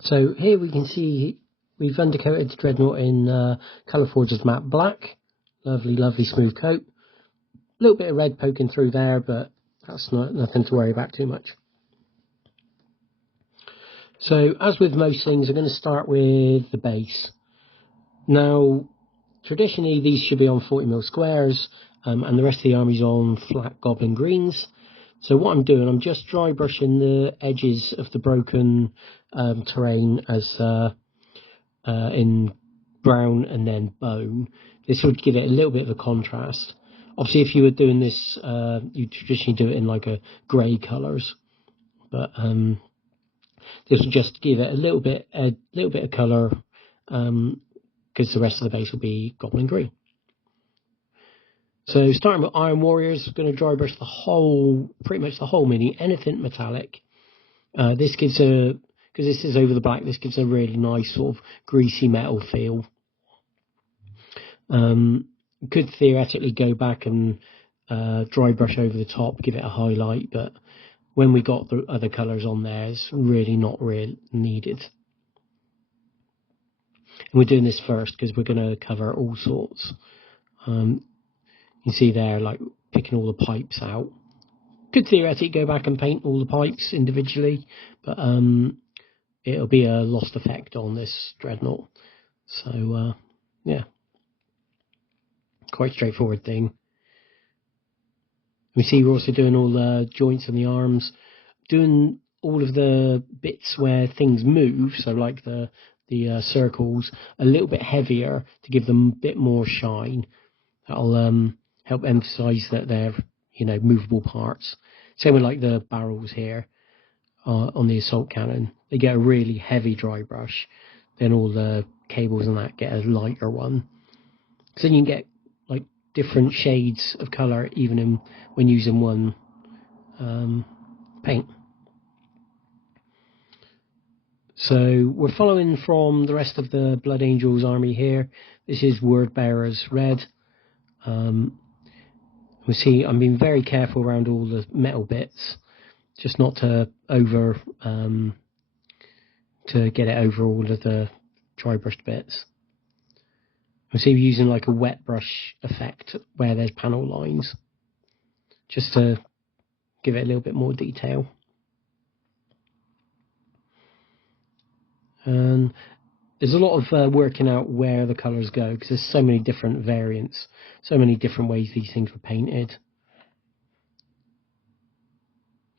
So here we can see we've undercoated the Dreadnought in Colourforge's matte black. Lovely, lovely smooth coat. A little bit of red poking through there, but that's nothing to worry about too much. So as with most things, I'm going to start with the base. Now, traditionally these should be on 40mm squares, and the rest of the army's on flat goblin greens. So what I'm doing, I'm just dry brushing the edges of the broken terrain as in brown and then bone. This would give it a little bit of a contrast. Obviously, if you were doing this, you traditionally do it in like a grey colours, but this will just give it a little bit of colour, because the rest of the base will be goblin green. So starting with Iron Warriors, I'm going to dry brush the whole, pretty much the whole mini, anything metallic. This gives a, because this is over the black, this gives a really nice sort of greasy metal feel. Could theoretically go back and dry brush over the top, give it a highlight, but when we got the other colours on there, it's really not really needed. And we're doing this first because we're going to cover all sorts. You see there, like picking all the pipes out. Could theoretically go back and paint all the pipes individually, but it'll be a lost effect on this Dreadnought. So yeah, quite straightforward thing. We see we're also doing all the joints on the arms, doing all of the bits where things move, so like the circles, a little bit heavier to give them a bit more shine. That'll help emphasise that they're, you know, movable parts. Same with like the barrels here on the assault cannon. They get a really heavy dry brush, then all the cables and that get a lighter one. So then you can get like different shades of colour even when using one paint. So we're following from the rest of the Blood Angels army here. This is Word Bearer's red. We see I'm being very careful around all the metal bits, just not to to get it over all of the dry brushed bits. We see we're using like a wet brush effect where there's panel lines, just to give it a little bit more detail. And there's a lot of working out where the colours go, because there's so many different variants, so many different ways these things were painted.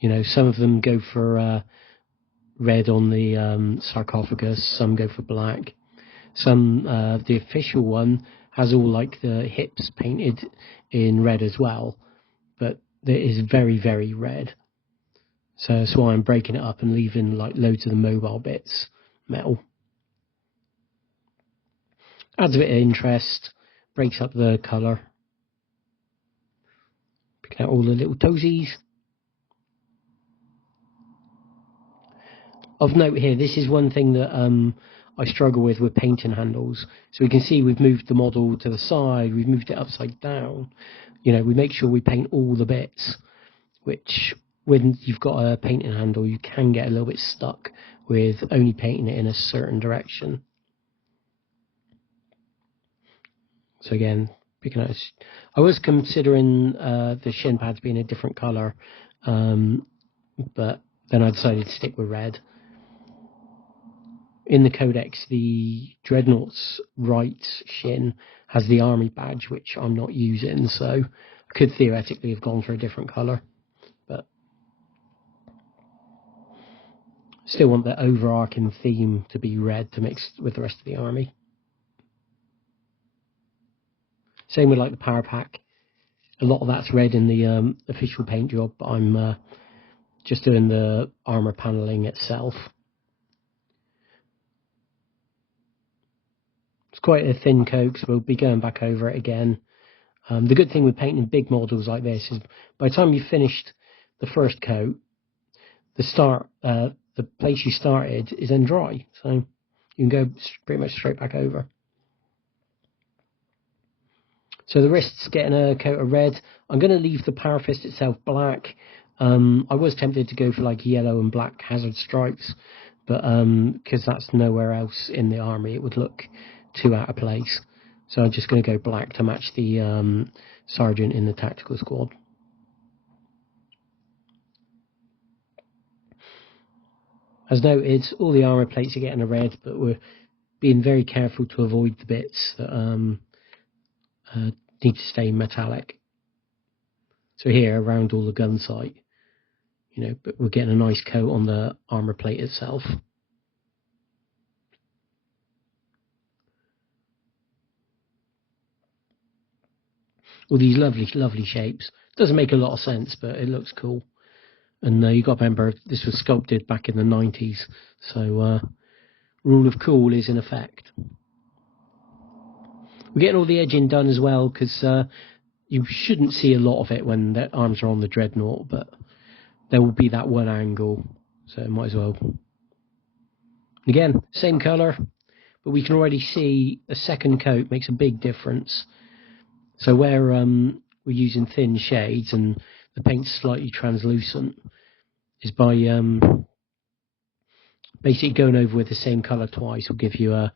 You know, some of them go for red on the sarcophagus, some go for black. Some, the official one has all like the hips painted in red as well, but it is very, very red. So that's why I'm breaking it up and leaving like loads of the mobile bits metal. Adds a bit of interest, breaks up the colour. Picking out all the little toesies. Of note here, this is one thing that I struggle with painting handles. So we can see we've moved the model to the side, we've moved it upside down. You know, we make sure we paint all the bits, which when you've got a painting handle, you can get a little bit stuck with only painting it in a certain direction. So again, picking out, I was considering the shin pads being a different colour, but then I decided to stick with red. In the codex, the Dreadnought's right shin has the army badge, which I'm not using, so I could theoretically have gone for a different colour, but still want the overarching theme to be red to mix with the rest of the army. Same with like the power pack. A lot of that's red in the official paint job, but I'm just doing the armour panelling itself. It's quite a thin coat, so we'll be going back over it again. The good thing with painting big models like this is by the time you've finished the first coat, the place you started is then dry, so you can go pretty much straight back over. So the wrist's getting a coat of red. I'm going to leave the power fist itself black. I was tempted to go for like yellow and black hazard stripes, but because that's nowhere else in the army, it would look too out of place. So I'm just going to go black to match the sergeant in the tactical squad. As noted, all the armour plates are getting a red, but we're being very careful to avoid the bits that need to stay metallic. So here, around all the gun sight, but we're getting a nice coat on the armour plate itself. All these lovely, lovely shapes. Doesn't make a lot of sense, but it looks cool. And you've got to remember, this was sculpted back in the 90s, so rule of cool is in effect. We're getting all the edging done as well, because you shouldn't see a lot of it when the arms are on the Dreadnought, but there will be that one angle, so it might as well. Again, same colour, but we can already see a second coat makes a big difference. So where we're using thin shades and the paint's slightly translucent, is by basically going over with the same colour twice will give you a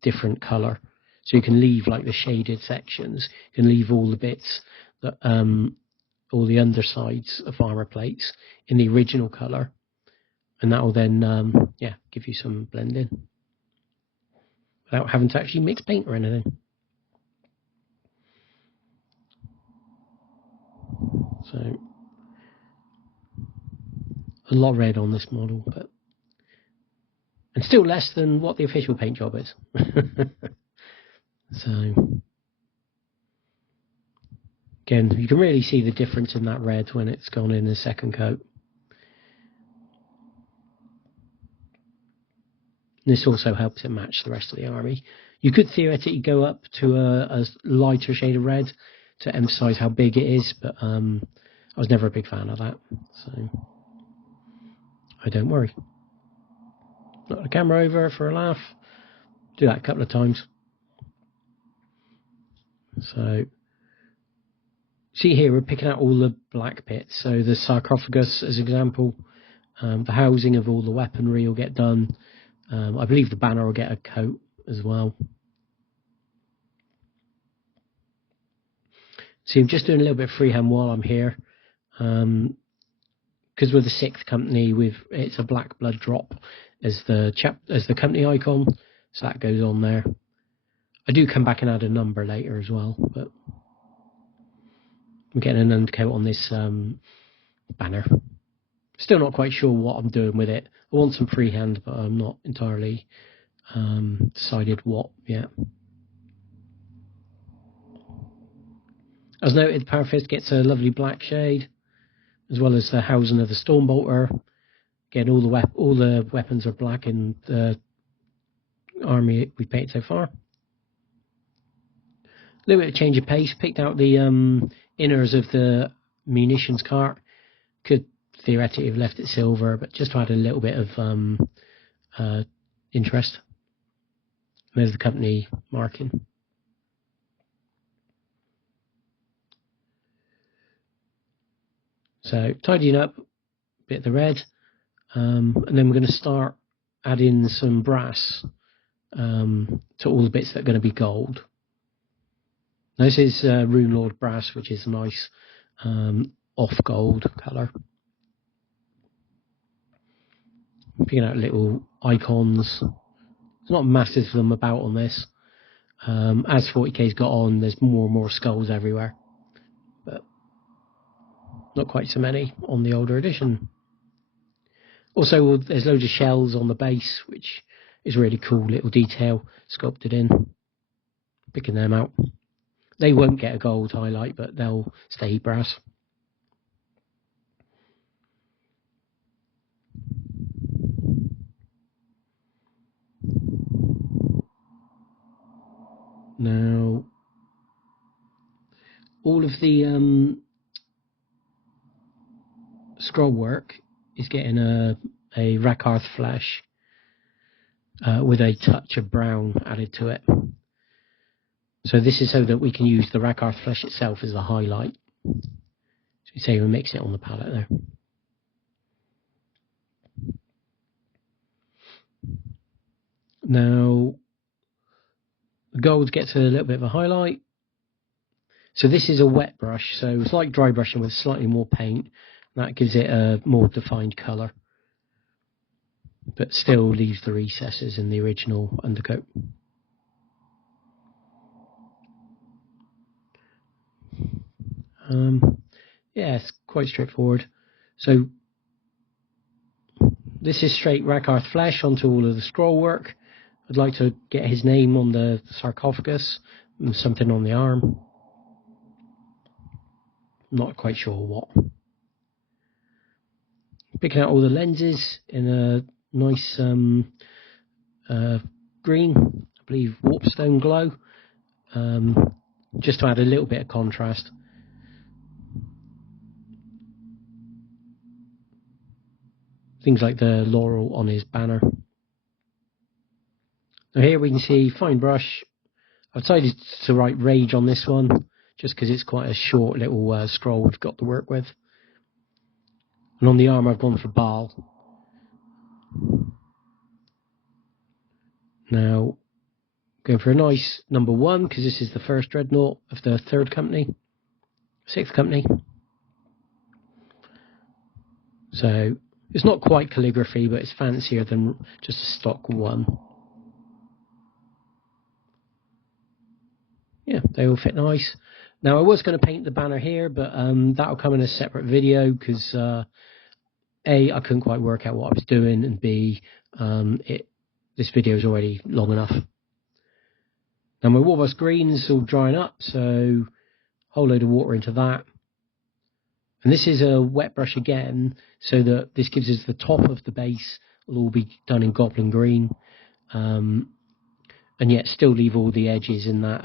different colour. So you can leave like the shaded sections, you can leave all the bits that all the undersides of armour plates in the original colour, and that will then give you some blending without having to actually mix paint or anything. So a lot of red on this model, and still less than what the official paint job is. So again, you can really see the difference in that red when it's gone in the second coat. This also helps it match the rest of the army. You could theoretically go up to a lighter shade of red to emphasise how big it is, but I was never a big fan of that, so I don't worry. Knock the camera over for a laugh. Do that a couple of times. So see here, we're picking out all the black bits. So the sarcophagus, as an example, the housing of all the weaponry will get done. I believe the banner will get a coat as well. See, I'm just doing a little bit of freehand while I'm here. Because we're the 6th company, it's a black blood drop as the company icon, so that goes on there. I do come back and add a number later as well, but I'm getting an undercoat on this banner. Still not quite sure what I'm doing with it. I want some freehand, but I'm not entirely decided what yet. As noted, Parafist gets a lovely black shade, as well as the housing of the Stormbolter. Again, all the weapons are black in the army we painted so far. A little bit of change of pace. Picked out the inners of the munitions cart. Could theoretically have left it silver, but just to add a little bit of interest. There's the company marking. So tidying up a bit of the red, and then we're going to start adding some brass to all the bits that are going to be gold. Now, this is Rune Lord brass, which is a nice off gold colour. Picking out little icons. There's not massive of them about on this. As 40k's got on, there's more and more skulls everywhere, but not quite so many on the older edition. Also, there's loads of shells on the base, which is really cool, little detail sculpted in. Picking them out. They won't get a gold highlight, but they'll stay brass. Now, all of the scroll work is getting a Rakarth flesh with a touch of brown added to it. So this is so that we can use the Rakarth flesh itself as a highlight. So we say we mix it on the palette there. Now, the gold gets a little bit of a highlight. So this is a wet brush, so it's like dry brushing with slightly more paint. That gives it a more defined colour, but still leaves the recesses in the original undercoat. Yeah, it's quite straightforward. So this is straight Rakarth flesh onto all of the scroll work. I'd like to get his name on the sarcophagus and something on the arm. Not quite sure what. Picking out all the lenses in a nice green, I believe warpstone glow, just to add a little bit of contrast. Things like the laurel on his banner. Now here we can see fine brush. I've decided to write rage on this one, just because it's quite a short little scroll we've got to work with. And on the arm I've gone for Baal. Now, going for a nice number 1, because this is the first Dreadnought of the 6th company. So, it's not quite calligraphy, but it's fancier than just a stock 1. Yeah, they all fit nice. Now, I was going to paint the banner here, but that'll come in a separate video, because A, I couldn't quite work out what I was doing, and B, this video is already long enough. Now my Warboss green is all drying up, so whole load of water into that. And this is a wet brush again, so that this gives us the top of the base will all be done in goblin green, and yet still leave all the edges in that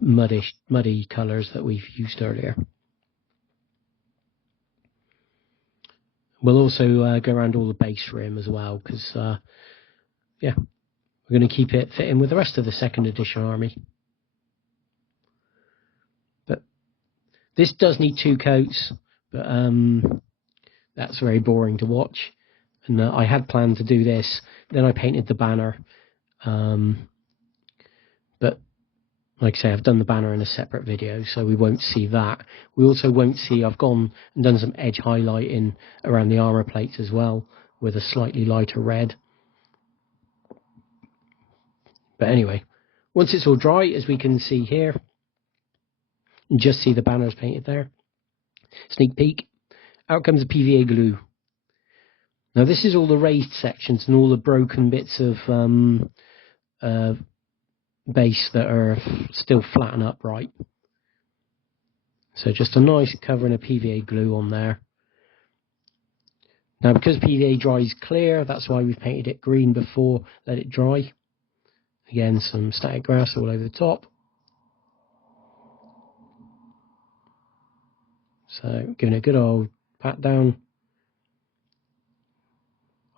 muddy colours that we've used earlier. We'll also go around all the base for him as well, because yeah, we're going to keep it fitting with the rest of the 2nd edition army. But this does need 2 coats, but that's very boring to watch. And I had planned to do this, then I painted the banner. But like I say, I've done the banner in a separate video, so we won't see that. We also won't see, I've gone and done some edge highlighting around the armour plates as well, with a slightly lighter red. But anyway, once it's all dry, as we can see here, and just see the banners painted there. Sneak peek, out comes the PVA glue. Now this is all the raised sections and all the broken bits of base that are still flat and upright. So just a nice covering of PVA glue on there. Now because PVA dries clear, that's why we've painted it green before, let it dry. Again, some static grass all over the top. So giving it a good old pat down.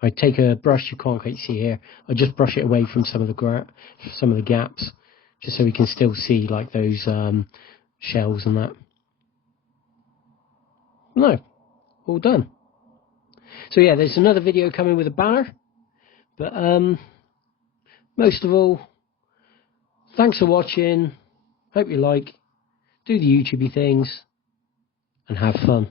I take a brush, you can't quite see here, I just brush it away from some of the gaps, just so we can still see like those shells and that. No, all done. So yeah, there's another video coming with a banner, but most of all, thanks for watching, hope you like, do the YouTubey things, and have fun.